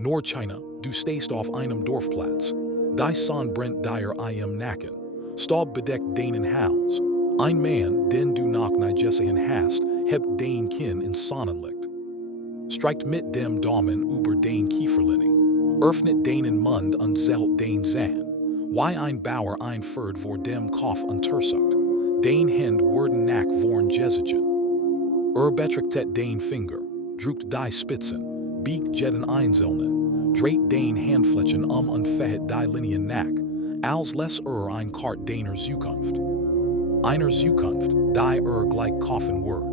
Nordchina, du stehst auf einem Dorfplatz. Die Sonne brennt dir im Nacken. Staub bedeckt deinen Hals. Ein Mann, den du noch nie gesehen hast, hebt dein Kinn ins Sonnenlicht. Streicht mit dem Daumen über den Kieferlinie. Öffnet deinen Mund und zählt den Zahn. Wie ein Bauer ein Pferd vor dem Kopf untersucht. Den Hand werden nach vorn gesiegen. Betrachtet den Finger, drückt die Spitzen, biegt jeden einzelnen, dreht den Handflächen und verhet die Linien nach, als les ein Kart deiner Zukunft. Einer Zukunft, die gleich kaufen wird.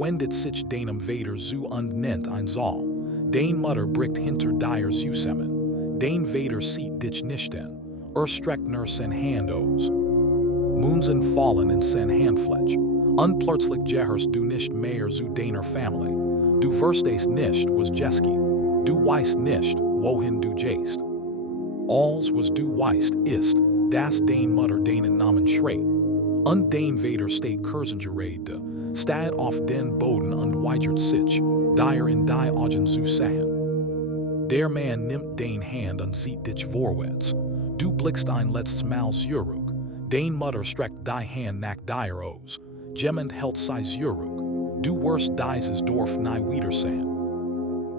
Wendet sich deinem Vater zu und nennt ein Saal. Den Mutter bricht hinter dir zusammen. Den Vater sieht dich nicht an. Streckt nur sein Hand aus. Munsen fallen in sein Handfläche. Und plötzlich gehörst du nicht mehr zu deiner Familie. Du verstehst nicht, was geschieht. Du weißt nicht, wohin du gehst. Alles, was du weißt, ist, dass dein Mutter deinen Namen schreit. Und dein Vater steht kurzengerade, steht auf den Boden und weigert sich, dir in die Augen zu sehen. Der Mann nimmt dein Hand und sieht dich vorwärts. Du blickst ein letztes Mal zurück. Dein Mutter streckt die Hand nach dir aus. Jemand hält sie zurück. Du wirst dieses Dorf nie wiedersehen.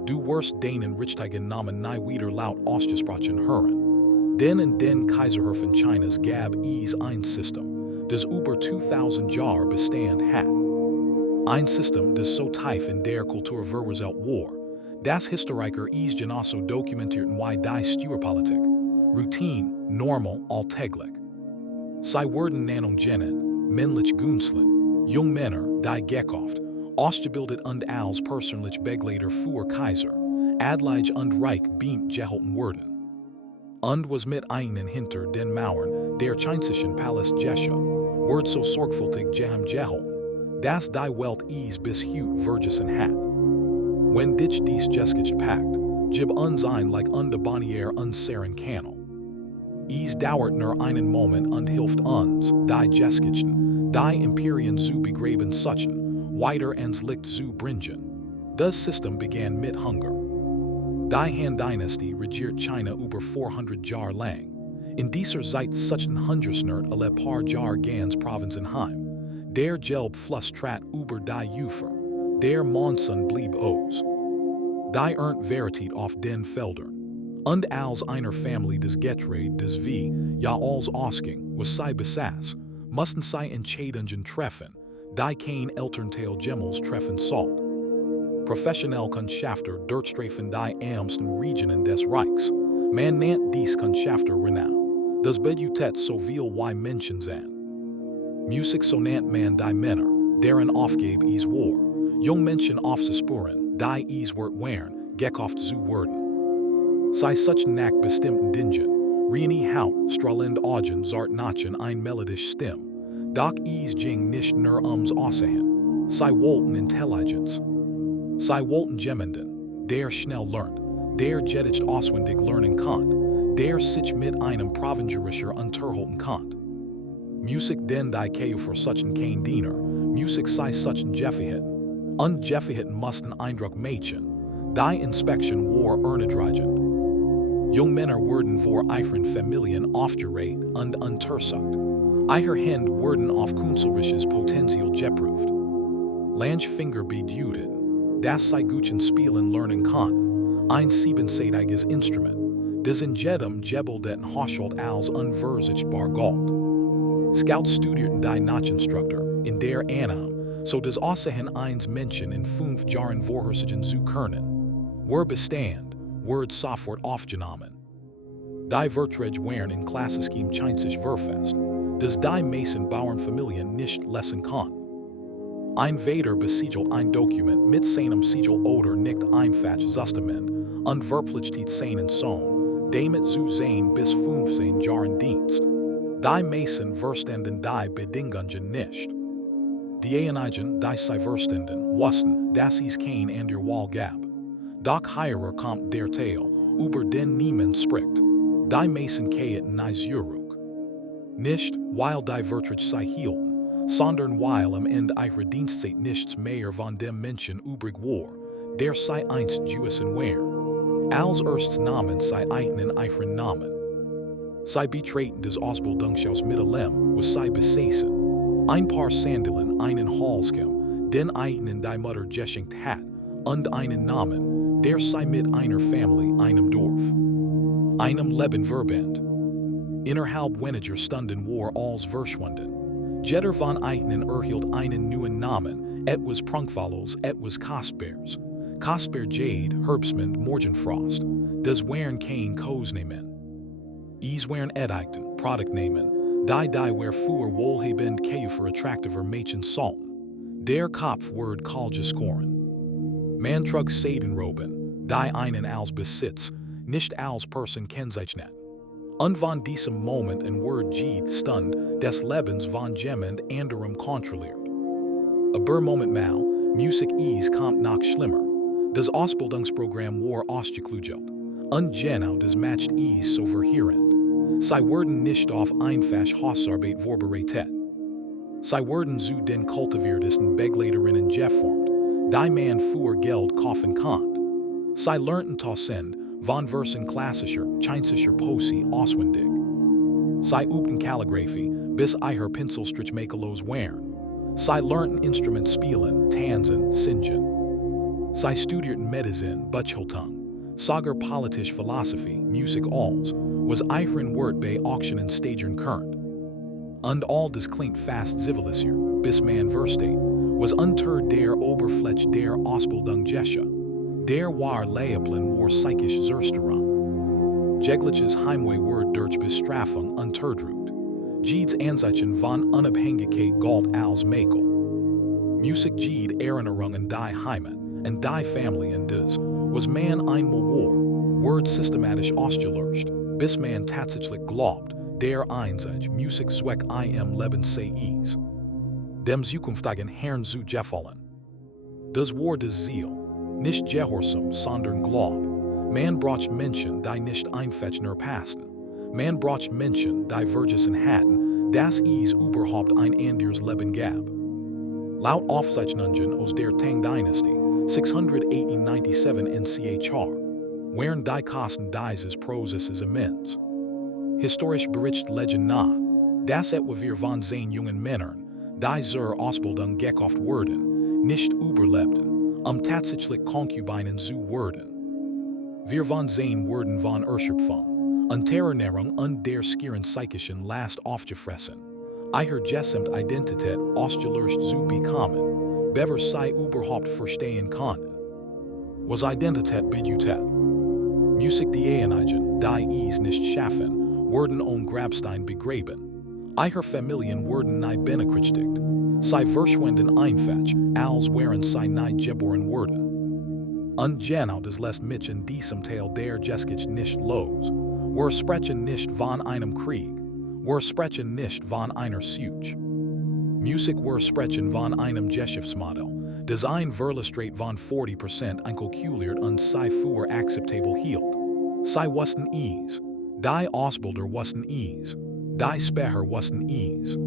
Du wirst deinen richtigen Namen nie wieder laut ausgesprochen hören. Denn in den Kaiserhöfen Chinas gab es ein System, das über 2000 Jahre Bestand hat. Ein System, das so tief in der Kultur verwurzelt war, dass Historiker es genauso dokumentierten wie die Steuerpolitik. Routine, normal, alltäglich. Sie wurden Nennung genannt, männlich günstling, Junge Männer, die gekauft, ausgebildet und als persönliche Begleiter für Kaiser, Adlige und Reich Beamte gehalten wurden. Und was mit ihnen hinter den Mauern der chinesischen Palast geschah, wird so sorgfältig gehalten, dass die Welt es bis heute vergessen hat. Wenn dich dies geschickt packt, gib uns ein like und Bonnier unseren Kanal. Es dauert nur einen Moment und hilft uns, die Geschichten, die Imperien zu begraben suchen, weiter ans Licht zu bringen. Das System begann mit Hunger. Die Han-Dynastie regiert China über 400 Jahre lang. In dieser Zeit suchen hungersnert alle paar Jahre ganz Provinzen heim. Der Gelb Fluss trat über die Ufer. Der Monsun blieb aus. Die Ernte Veritat auf den Feldern. Und als einer Familie des Getreide des wie, ja als ausging, was sie besaß, mussten sie Entscheidungen treffen, die kein Elternteil jemals treffen sollte. Professionell Kundschafter durchstreifen die ärmsten Regionen des Reichs. Man nennt dies Kundschafter Renown. Das bedeutet so viel wie Menschen sein. Musik so nennt man die Männer, deren Aufgabe es war, Junge Menschen aufzuspüren, die es wird wehren, gekauft zu werden. Sie suchen nach bestimmten Dingen, reine Haut, strahlende Augen, zart Nachen, ein melodische Stimme. Doch es ging nicht nur ums Aussehen. Sie wollten Intelligenz. Sie wollten jemanden, der schnell lernt, der gedicht auswendig lernen kann, der sich mit einem Provingerischer unterhalten kann. Musik den die Keu für suchen kein Diener, Musik sei suchen Jeffihitten. Und Jeffihitten mussten Eindruck machen. Die Inspektion war ernedreigend. Junge Männer wurden vor ihren Familien aufgeregt und untersucht. Ihre Hände wurden auf künstlerisches Potenzial geprüft. Langfinger bedeutet, dass sie guten Spielen lernen konnten, ein siebenseitiges Instrument, das in jedem gebildeten Haushalt als unverzichtbar galt. Scouts studierten die Nachinstruktor in der Annahme, so dass außerhin eins Menschen in 5 Jahren vorherrschen zu können. Bestand, wird sofort aufgenommen. Die Verträge waren in klassischem Chinesisch verfasst, dass die meisten Bauernfamilien nicht lesen konnten. Ein Vater besiegelt ein Dokument mit seinem Siegel oder nicht einfach Justament und verpflichtet seinen Sohn, damit zu sein bis 15 Jahren Dienst. Die meisten verstanden die Bedingungen nicht. Diejenigen, die sie verstanden, wussten, dass es kein ander Wahl gab. Doch hierer kommt der Teil, über den niemand spricht. Die meisten kehrten nie zurück. Nicht, weil die Verträge sie hielten, sondern weil am Ende ihrer Dienstzeit nichts mehr von dem Menschen übrig war, der sie einst gewissen waren. Als ersts Namen sei eigenen ihren Namen. Sei betreten des Ausbildungshäusers was sei besessen. Ein paar Sandalen, einen Halskem, den eigenen die Mutter geschenkt hat, und einen Namen, der sei mit einer Familie, einem Dorf. Einem Leben verband. Innerhalb weniger Stunden war als verschwunden. Jeder von eigenen erhielt einen neuen Namen, etwas Prunkvolles, etwas Kostbares. Kostbar Jade, Herbstmond, Morgenfrost, des waren kein Kosenamen. Es waren Adlige, Produktnamen, die wer für wohlhabend für attraktiver Mädchen salten. Der Kopf word kalgeskoren. Man trug Seidenroben, die einen als Besitz, nicht als Person kennzeichnet. Und von diesem Moment en word jede Stund des Lebens von jemand anderem kontrolliert. Aber Moment mal, Musik kommt noch schlimmer. Das Ausbildungsprogramm war ausgeklügelt. Und genau das matcht so verheerend. Sie wurden nicht auf einfach Hausarbeit vorbereitet. Sie wurden zu den kultiviertesten Begleiterinnen geformt, die man für Geld kaufen konnte. Sie lernten Tausend, von Versen klassischer, chinesischer Poesie auswendig. Sie übten Kalligraphie, bis ihr Pinselstrichmakelos waren. Sie lernten Instrument spielen, tanzen, singen. Sie studierten Medizin, Buchhaltung, sogar politische Philosophie, Musik alles, was ihren Wort bei Auktionen stagern könnt. Und all das klingt fast zivilisiert, bis man versteht, was unter der Oberfläche der Ausbildung geschah. Der war Leiblen war psychisch Zerstörung. Jegliches Heimweh word durch Bestrafung unterdrückt. Jedes Anzeichen von Unabhängigkeit galt als Makel. Musik jede Erinnerungen die Heimat, and die Familien des, was man einmal word systematisch ausgelöscht, bis man tatsächlich glaubt, der Einsatz Musik Zweck Leben sei is. Dem zukünftigen Herrn zu gefallen. Das war das Ziel, nicht Gehorsam, sondern Glaub. Man braucht Menschen, die nicht einfach nur passen. Man braucht Menschen, die vergessen hatten, dass es überhaupt ein anderes Leben gab. Laut Aufzeichnungen aus der Tang-Dynastie, 697 NCHR, waren die Kosten dieses Prozesses immens. Historisch berichtet Legend nach, dass etwa wir von seinen jungen Männern, die zur Ausbildung gekauft wurden, nicht überlebten, tatsächlich Konkubinen zu werden. Wir von seinen wurden von Erschöpfung, Unterernährung und der schieren psychischen Last aufgefressen, ihr gesamt Identität ausgelöscht zu bekommen, bevor sie überhaupt verstehen konnten. Was Identität bedeutet? Musik diejenigen, die es nicht schaffen, wurden Grabstein begraben. Ihre Familien wurden nie benachrichtigt. Sie verschwinden einfach, als wären sie nie geboren worden. Und genau das lässt mich in diesem Teil der Geschichte nicht los. Wir sprechen nicht von einem Krieg. Wir sprechen nicht von einer Siege. Musik wir sprechen von einem Geschäftsmodell, das ein Verlustrat von 40% einkalkuliert und sie für akzeptabel hielt. Sie wussten es. Die Ausbilder wussten es. Die Sprecher wussten es.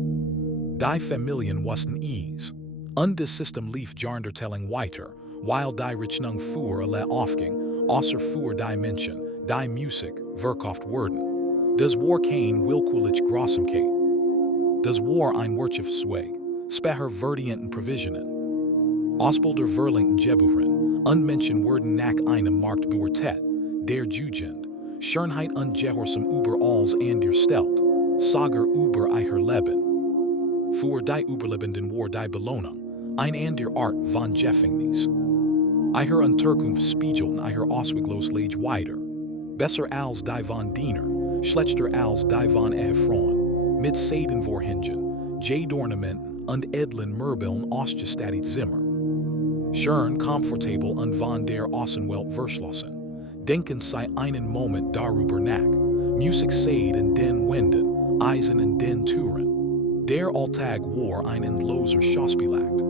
Die Familien wussten es. Und das System lief jahrhundertelang weiter, weil die Rechnung für alle aufging, außer für die Menschen, die Musik verkauft wurden. Das war kein willkürlich Grausamkeit. Das war ein Wirtschaftszweig, Sprecher verdienten Provisionen. Ausbilder verlangten Gebuchen, und Menschen wurden nach einem Markt bewertet, der Jugend, Schönheit und Gehorsam über alles anders stellt, sogar über ihr Leben. Für die Überlebenden war die Belohnung, ein andere Art von Gefängnis. Ihre Unterkunft spiegelten ihr ausweglos Leben weiter. Besser als die von Dienern, schlechter als die von Ehefrauen, mit Seidenvorhängen, Jade-Ornamenten und edlen Möbeln ausgestattet Zimmer. Schön, komfortabel und von der Außenwelt verschlossen. Denken Sie einen Moment darüber nach. Musik seid in den Wänden, Eisen in den Türen. Der Alltag war ein endloser Schauspielakt.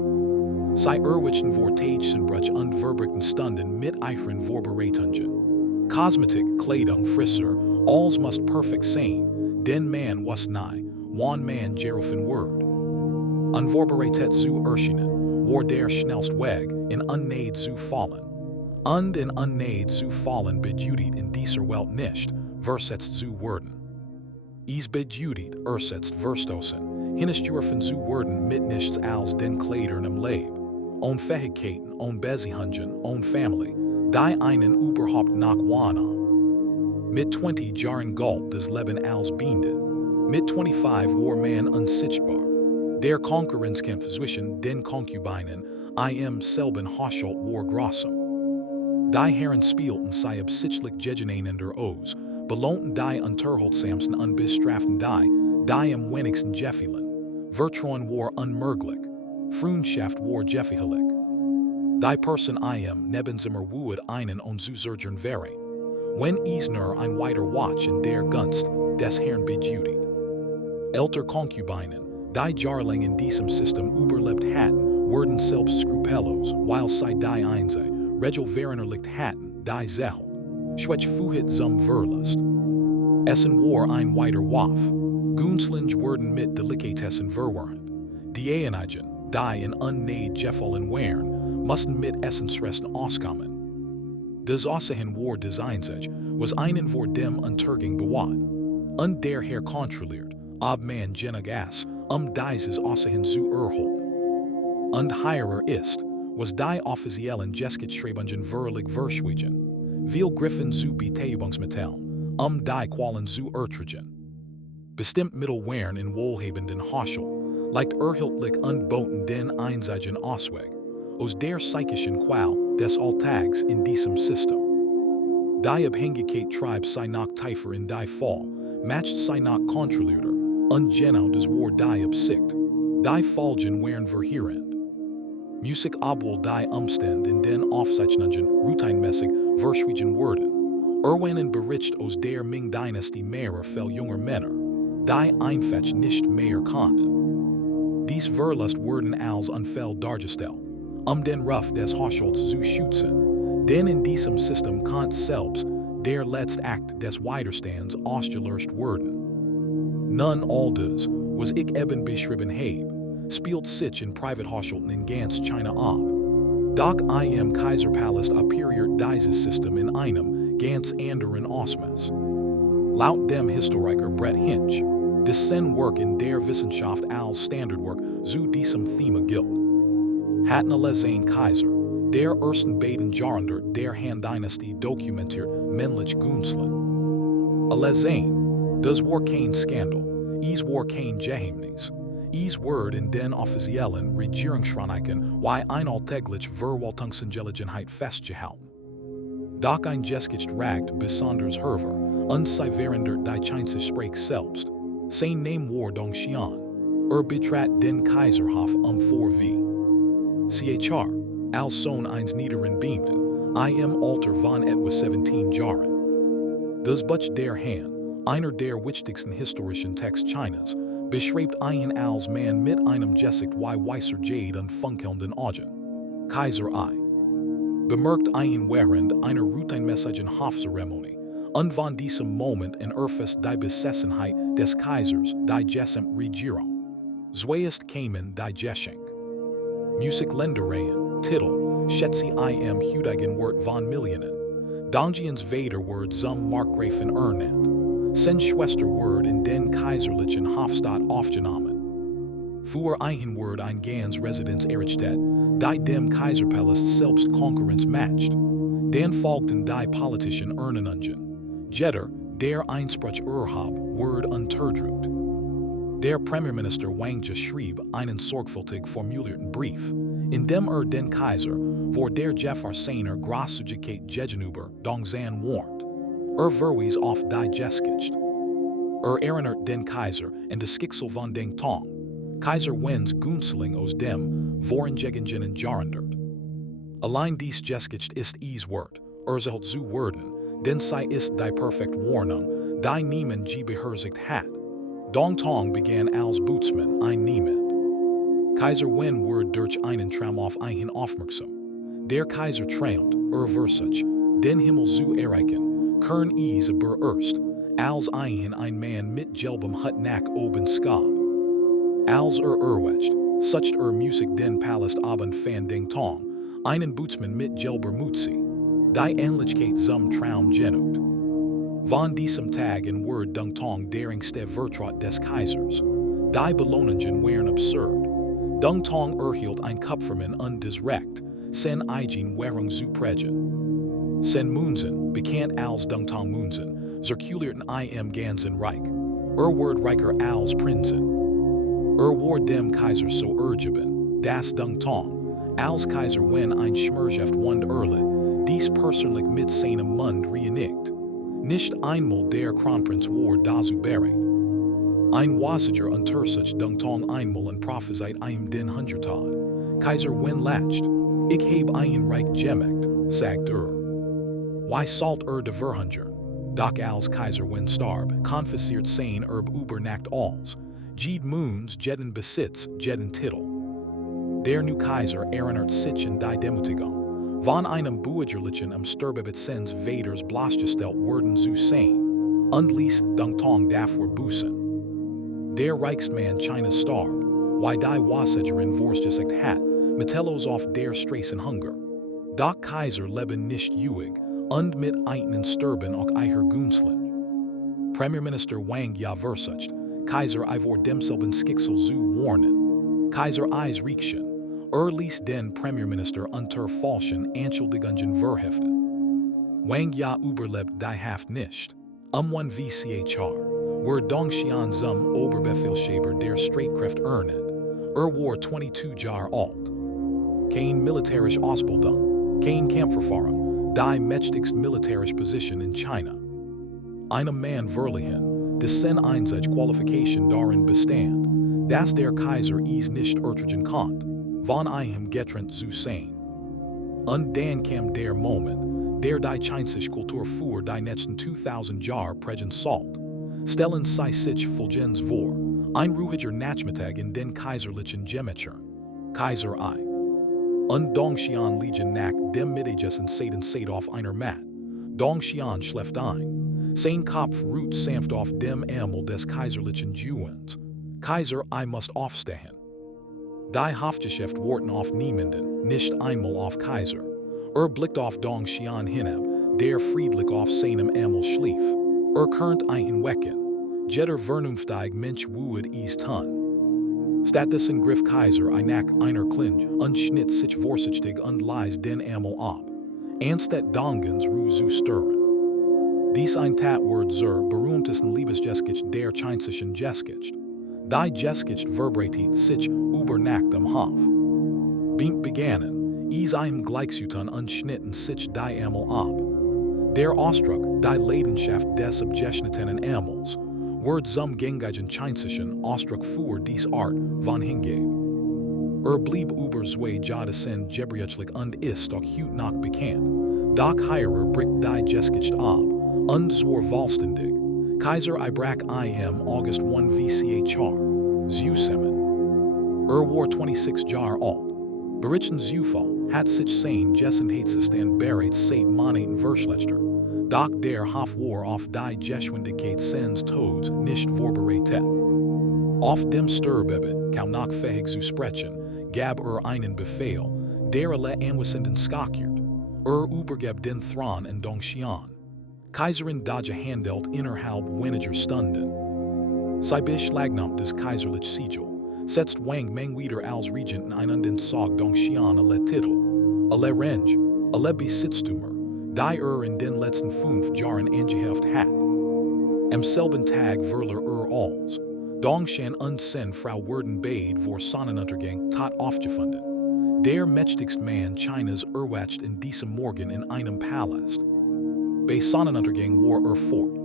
Sie erwischen Vortagenbrüche und verbrachten Stunden mit ihren Vorbereitungen. Kosmetik, Kleidung, Friseur, alles muss perfekt sein, denn man was nie, wann man gerufen wird. Unvorbereitet zu erscheinen, war der schnellste Weg, in Unnähe zu fallen. Und en unnade zu fallen bejudiet in dieser Welt nicht, versetzt zu wurden. Is bejudiet ersetzt verstoßen, hinestjurfen zu wurden mit nichts als den Kleidern im Leib. On Fähigkeiten, on Beziehungen, on Family, die einen überhaupt nach wahrnahm. Mit 20 Jahren galt das Leben als beendet. Mit 25 war man unsichtbar. Der Konkurrenzkampf zwischen den Konkubinen im selben Haushalt war großem. Die Herren spielten sie absichtlich gegeneinander aus, belohnten die unterhaltsamsten unbestraften die am wenigsten gefielen. Vertrauen war unmöglich. Freundschaft war gefährlich. Die Person im Nebenzimmer would einen und zu surgern wäre. Wenn es nur ein weiter Watch in der Gunst des Herrn bejudiet. Älter Konkubinen, die jahrelang in diesem System überlebt hatten, wurden selbst skrupellos, weil sie die einzige Regel verinnerlicht hatten, die Zell. Schwech fuhit zum Verlust. Essen war ein weiter Waff. Günstlinge wurden mit Delikatessen verwarnt. Diejenigen, die in unnade gefallen waren, mussten mit Essensresten auskommen. Das Aussehen war des Einzig, was einen vor dem Untergang bewahrt. Und der Herr kontrolliert, ob man genug ass, dieses Aussehen zu erhalten. Und hierer ist, was die offiziellen Gesketschreibungen verlig verschwiegen. Viel Griffen zu Betäubungsmitteln, die Qualen zu ertragen. Bestimmt Mittel wären in wohlhabenden Haushalten, leicht erhältlich und boten den einzigen Ausweg, aus der psychischen Qual des Alltags in diesem System. Die Abhängigkeit treibt sie noch tiefer in die Fall, matcht sie noch kontrollierter, und genau das war die Absicht. Die Folgen wären verheerend. Musik obwohl die Umstände in den Aufzeichnungen routinemäßig verschwiegen wurden. Erwähnen bericht aus der Ming-Dynastie mehrere Fälle junger Männer, die einfach nicht mehr konnten. Dies Verlust wurden als Unfall dargestellt, den Ruf des Haushalts zu schützen, denn in diesem System konnte selbst der letzte Akt des Widerstands ausgelöscht werden. Nun all das, was ich eben beschrieben habe, spielt sich in Privathaushalten in ganz China ab. Doch im Kaiserpalast appeariert dieses System in einem ganz anderen Ausmaß. Laut dem Historiker Brett Hinch, dessen Werk in der Wissenschaft als Standardwerk zu diesem Thema gilt. Hatten ein Kaiser, der ersten beiden Jahrhundert der Han-Dynastie dokumentiert männlich Günstling. Allein, das war kein Skandal, es war kein Geheimnis. Es wird in den offiziellen Regierungsschroniken wie ein alltäglich Verwaltungsangelegenheit festgehalten. Doch ein Geschichte ragt besonders hervor, und sie verändert die chinesische Sprache selbst. Sein Name war Dong Xian. Betrat den Kaiserhof vor wie Chr. Als Sohn eines niederen Beamten, im Alter von etwa 17 Jahren. Das Buch der Han, einer der wichtigsten historischen Texte Chinas, beschreibt ihn als Mann mit einem Gesicht wie weißer Jade und funkelnden Augen. Kaiser Ai. Bemerkt ihn während einer routinemäßigen Hofzeremonie, und von diesem Moment in erfasst die Besessenheit des Kaisers die gesamte Regierung. Zuerst kämen die Geschenk. Musikländereien, Titel, schätze im heutigen Wort von Millionen. Dongians Vader Word zum Markgrafen ernannt. Sein Schwesterword in den kaiserlichen Hofstaat aufgenommen. Für ein Word ein ganz Residenz errichtet, die dem Kaiserpalast selbst Konkurrenz matcht. Dann folgten die politischen Ernennungen. Jeder, der Einspruch erhob, Word unterdrückt. Der Premierminister Wang schrieb einen sorgfältig formulierten Brief, in dem den Kaiser vor der Gefahr seiner Großzügigkeit gegenüber Dong Xian warnt. Verwies auf die Geschichte. Erinnert den Kaiser an das Schicksal von Deng Tong, Kaiser Wen's Günstling aus dem vorangegangenen Jahrhundert. Allein dies Geschichte ist es wert, sollt zu werden, denn sie ist die perfekte Warnung, die niemand je beherzigt hat. Dong Tong begann als Bootsmann ein Niemand. Kaiser Wen wurde durch einen Traum auf ihn aufmerksam. Der Kaiser träumt, versucht, den Himmel zu erreichen, kern es aber erst, als ein Mann mit gelbem Hut nach oben skab. Als erwächt, sucht Musik den Palast abend von Deng Tong, einen Bootsmann mit gelber Mütze. die Ähnlichkeit zum Traum genut. Von diesem Tag in Word dung Tong Deringste Vertrot des Kaisers. Die Belohnungen wären absurd. Dung Tong erhielt ein Kupfermann und des Recht, sen Eigen Währung zu prägen. Sen Munzen, bekannt als Dung Tong Munzen, zirkulierten im ganzen Reich. Word Reicher als Prinzen. War dem Kaiser so ergeben, das Dung Tong, als Kaiser wenn ein Schmergeschäft wund dies persönlich mit seinem Mund reinigt. Nicht einmal der Kronprinz war dazu bereit. Ein Wassiger unter sich Dung Tong einmal und prophezeit den Hundertad. Kaiser wenn lacht, ich heb ein Reich gemächt, sagt Why salt de Verhunger? Doch als Kaiser wenn starb, konfisziert sein über Nacht als, Jed Moons jeden Besitz, jeden Titel. Der nu Kaiser erinnert sich in die Demütigung. Von einem beugierlichen Sterbebetsens Vaders bloßgestellt wurden zu sein, und ließ Dung Tong dafür büßen. Der Reichsmann Chinas starb, why die Wassigerin vorgesagt hat, Metellos auf der Straßen Hunger. Doch Kaiser leben nicht ewig, und mit einen Sterben auch eiher Günstling. Premierminister Wang ja versucht, Kaiser Ivor demselben Schicksal zu warnen. Kaiser Ai's Riekchen, ließ den Premierminister unter falschen Anschuldigungen verhaften. Wang ja überlebt die Haft nicht. One VCHR, Dong Xian zum Oberbefehlshaber der Streitkräfte ernannt. War 22 Jahre alt. Kein militärische Ausbildung, kein Kampfverfahren, die mächtigste militärische Position in China. Einem Mann verliehen, dessen einzige Qualifikation darin bestand, dass der Kaiser nicht ertragen konnte, von einem getrennt zu sein. Und dann kam der Moment, der die chinesische Kultur für die nächsten 2000 Jahre prägen sollte. Stellen Sie sich folgendes vor, ein ruhiger Nachmittag in den kaiserlichen Gemächern. Kaiser Ai. Und Dong Xian liegen nach dem Mittagessen seid auf einer Matte. Dong Xian schläft ein. Sein Kopf ruht sanft auf dem Ärmel des kaiserlichen Juwens. Kaiser Ai muss aufstehen. Die Hofgeschäft warten auf niemanden, nicht einmal auf Kaiser. Blickt auf Dong Xian hinab, der friedlich auf seinem Ärmel schlief. Könnt einen wecken. Jeder vernünftig Mensch wued tun. Stattdessen griff Kaiser nach einer Klinge und schnitt sich vorsichtig und leise den Ärmel ab. Anstatt Dongens Ruhe zu stören. Dies ein Tatwort zur berühmtesten Liebesgeschichte der chinesischen Geschichte. Die Geschichte verbreitet sich über Nacht am Hof. Beamte begannen, einem gleichzutun und schnitten sich die Ärmel ab. Der Ausdruck, die Leidenschaft des abgeschlossenen Ärmels, wird zum gängigen chinesischen Ausdruck für dies Art von Hingabe. Blieb über zwei Jahrzehnte gebräuchlich und ist auch heute noch bekannt. Doch hierer bricht die Geschichte ab, und zur vollständig. Kaiser Ai brach im August 1 VCHR, zusammen. War 26 Jahre alt. Berichten Zufall hat sich sein Gesundheitszustand bereits seit Monaten verschlechtert. Doch der Hof war auf die Geschwindigkeit seines Todes nicht vorbereitet. Auf dem Sterbebett, kaum noch fähig zu sprechen, gab einen Befehl, der alle Anwesenden schockiert. Übergab den Thron an Dong Xian. Kaiserin Dodge handelt innerhalb weniger Stunden. Sie beschlagnahmt des kaiserlich Siegel, setzt Wang Meng wieder als Regenten ein und entsagt Dong Xian alle Titel, alle Ränge, alle Besitztümer, die in den letzten 5 Jahren angehäuft hat. Am selben Tag verlor als Dong Xian und seine Frau wurden beide vor Sonnenuntergang tot aufgefunden. Der mächtigste Mann Chinas erwacht in diesem Morgen in einem Palast. Bei Sonnenuntergang war fort.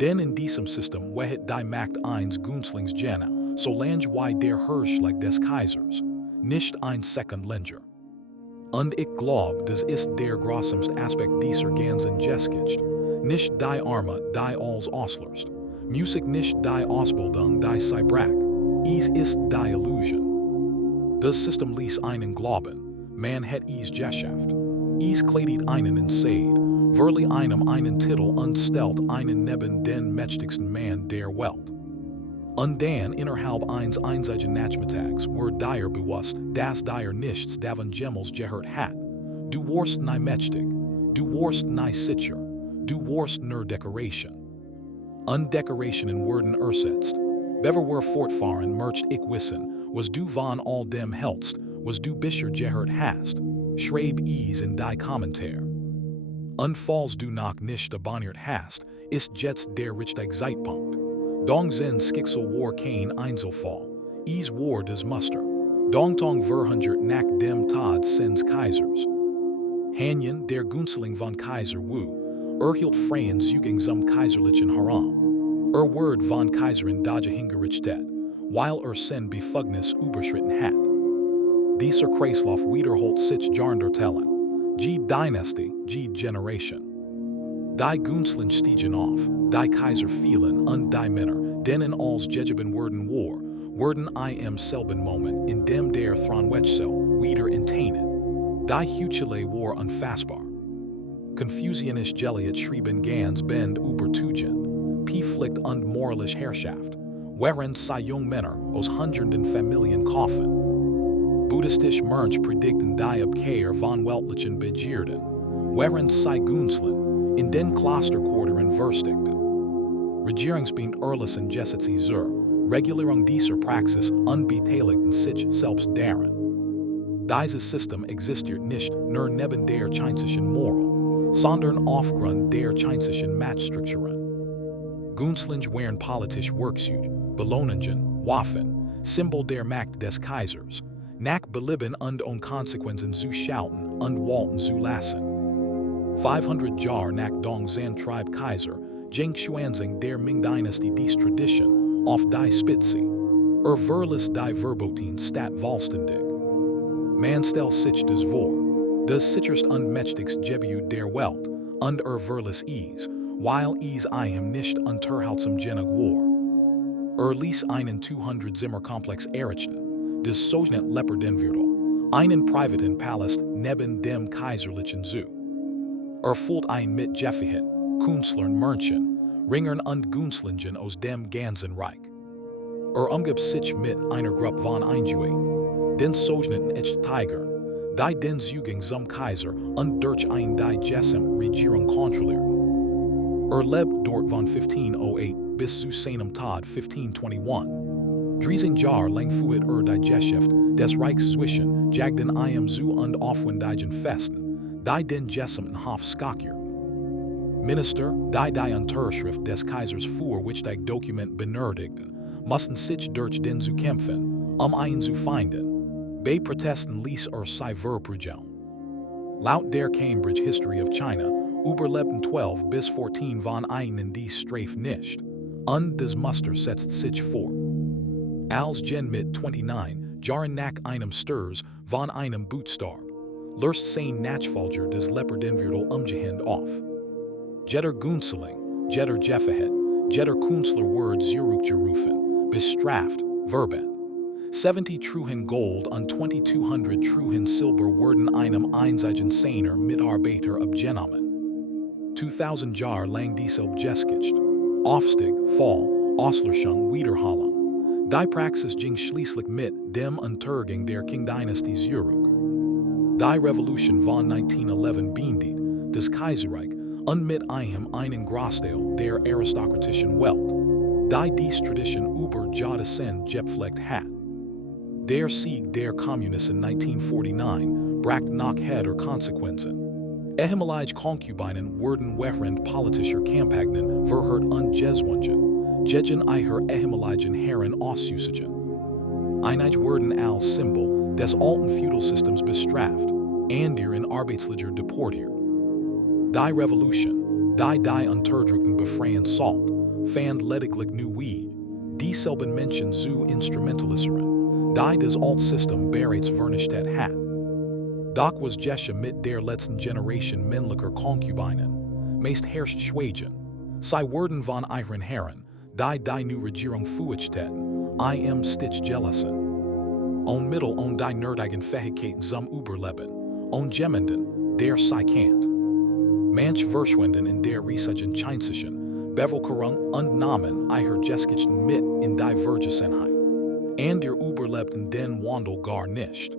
Denn in diesem System wehet die Macht eines Günstlings Jena, solange wie der Herrschlag des Kaisers, nicht ein Second länger. Und ich glaub, das ist der grausamste Aspekt dieser ganzen Geschichte. Nicht die Arme, die als auslöst. Musik nicht die Ausbildung, die sie brach. Es ist die Illusion. Das System ließ einen glauben, man hat es geschafft. Es kleidet einen in Seid, verlieh einem einen Titel und stellt einen neben den mächtigsten Mann der Welt. Und dann innerhalb eines einzigen Nachmittags wird dir bewusst, dass dir nichts davon jemals gehört hat. Du warst nie mächtig. Du warst nie sicher, du warst nur Decoration. Undecoration in Worden ersetzt. Bever were fortfahren mercht ik wissen, was du von all dem helst, was du bisher gehört hast, schreib ease in die Kommentar. Unfalls du noch nicht abonniert hast, ist jetzt der richtige Zeitpunkt. Dong Xian Skixel war kein Einzelfall, es war das Muster. Dongtong verhundert nach dem Tod seines Kaisers. Hanyen der Günstling von Kaiser Wu, erhielt freien Zugang zum kaiserlichen Haram. Word von Kaiserin Dage hingerichtet, weil sen Befugnis überschritten hat. Dieser Kreislauf wiederholt sich Jahrhundertelang. Die Dynastie, die Generation. Die Günstling stiegen auf, die Kaiser fielen und die Männer, denen als gegeben worden war, wurden im selben Moment, in dem der Thronwechsel wieder enttained. Die Huchele war unfassbar. Confusionisch Geliat schrieben ganz Bend über Tugend, Pflicht und moralische Herrschaft, während sie Junge Männer aus hunderten Familien kaufen. Buddhistisch Mönch predikten die Abkehr von weltlichen Begierden, während sie Günstling in den Klosterquarteren verstigten. Regierungsbient erlassen Gesetze zur Regulierung dieser Praxis unbeteiligten sich selbst daran. Dieses System existiert nicht nur neben der chinesischen Moral, sondern aufgrund der chinesischen Machtstrukturen. Günstling wären politisch Werkzeug, Belohnungen, Waffen, Symbol der Macht des Kaisers, nach Belieben und ohne Konsequenzen zu schalten und walten zu lassen. 500 Jahre nach Dong Xian trieb Kaiser Jing Xuanzing der Ming-Dynastie dies Tradition auf die Spitze. Verließ die Verboten statt vollständig. Man stellt sich das vor, das sicherst und mächtigst Gebäude der Welt, und verließ es, weil es ihm nicht unterhaltsam genug war. Ließ einen 200-Zimmer-Komplex errichten, das sogenannte Leopardenviertel, einen privaten Palast neben dem kaiserlichen Zoo. Füllt ein mit Gefährten, Künstlern, Mönchen, Ringern und Günstlingen aus dem ganzen Reich. Umgibt sich mit einer Gruppe von Eingeweihten, den sogenannten Tigern, die den Zugang zum Kaiser und durch ein die Regierung kontrollierten. Lebt dort von 1508 bis zu seinem Tod 1521. 13 Jahre lang fuet die Geschichte des Reichs zwischen Jagden im Zoo und aufwendigen Festen, die den gesamten Hof skakierten. Minister, die Unterschrift des Kaisers vorwichtig Dokument benötigten, mussten sich durch den Zoo kämpfen, einen zu finden. Bei Protesten ließ sie verprügeln. Laut der Cambridge History of China überlebten 12 bis 14 von ihnen die Strafe nicht, und das Muster setzt sich fort. Als Gen mit 29 Jahren nach einem Sturz von einem Boot starb, löst sein Nachfolger des Leopardenviertel umgehend auf. Jeder Günstling, jeder Gefährte, jeder Künstler wird zurückgerufen, bestraft, verbannt. 70 Truhen Gold und 2200 Truhen Silber wurden einem einzigen seiner Mitarbeiter abgenommen. 2000 Jahre lang dieselbe Geschichte. Aufstieg, Fall, Auslöschung, Wiederholung. Die Praxis ging schließlich mit dem Untergang der Qing-Dynastie zurück. Die Revolution von 1911 beendet das Kaiserreich und mit ihm einen Großteil der aristokratischen Welt, die dies Tradition über Jahrzehnte gepflegt hat. Der Sieg der Kommunisten 1949 brachte noch härtere Konsequenzen. Ehemalige Konkubinen wurden während politischer Kampagnen verhört und gezwungen, gegen ihre ehemaligen Herren auszusagen. Einige wurden als Symbol des alten Feudalsystems bestraft, andere in Arbeitsliger deportiert. Die Revolution, die Unterdrückten befreien sollte, fand lediglich new Weed, dieselben Menschen zu instrumentalisieren, die das alte System bereits vernichtet hat. Doch was geschah mit der letzten Generation männlicher Konkubinen, meist herrscht Schweigen. Sie wurden von ihren Herren, die neue Regierung fürchteten, im Stich gelassen. On Mittel und die nötigen Fähigkeiten zum Überleben, on jemanden, der sie kennt. Manch verschwinden in der riesigen chinesischen Bevölkerung und nahmen ihre Geschichten mit in die Vergessenheit. Und ihr überlebten den Wandel gar nicht.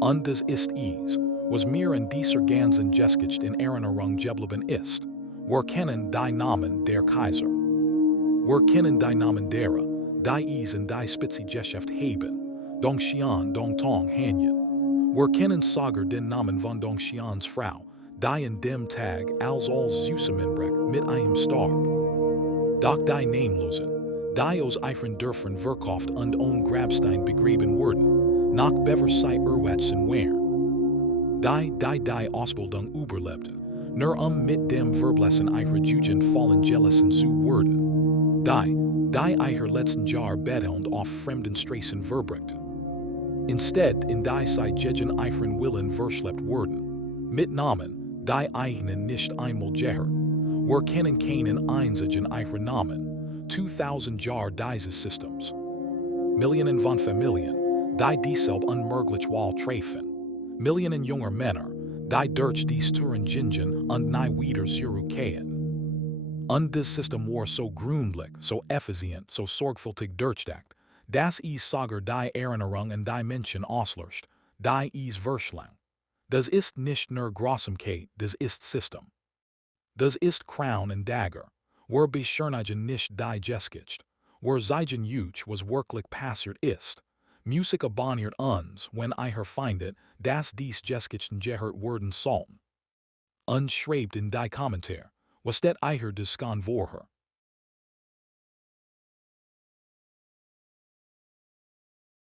Und das ist es, was mir en dieser ganzen Geschichte in Erinnerung geblieben ist. Wir kennen die Namen der Kaiser. Wir kennen die Namen derer, die es in die Spitzengesellschaft haben. Dong Xian, Dong Tong, Hanyan. Wir kennen sogar den Namen von Dong Xians Frau, die in dem Tag als Zusammenbruch mit ihm starb. Doch die Namelosen, die aus ihren Dörfern verkauft und ohne Grabstein begraben wurden, nach Beversight erwachsen wären. Die Ausbildung überlebten, nur mit dem Verblassen ihrer Jugend fallen gelassen zu werden. Die ihr letzten Jahr bettelnd auf fremden Straßen verbrachten. Instead in die sie gegen ihren Willen verschleppt wurden. Mit Namen, die eigenen nicht einmal gehört. Wir kennen keinen einzigen ihrer Namen. 2000 Jahre dieses Systems. Millionen von Familien, die dieselbe unmöglich Wahl treffen. Millionen junger Männer, die durch dies Touren gingen und nie wieder zurückkehren. Und das System war so gründlich, so effizient, so sorgfältig durchdacht, dass es sogar die Erinnerung an die Menschen auslöscht, die es verschlang. Das ist nicht nur Grausamkeit, das ist System. Das ist Crown und Dagger. Wir beschönigen nicht die Geschichte. Wir zeigen euch, was wirklich passiert ist. Musik abonniert uns, wenn ihr findet, dass dies Geschichten gehört werden sollten. Und schreibt in die Kommentare, was det ihr diskan vorher.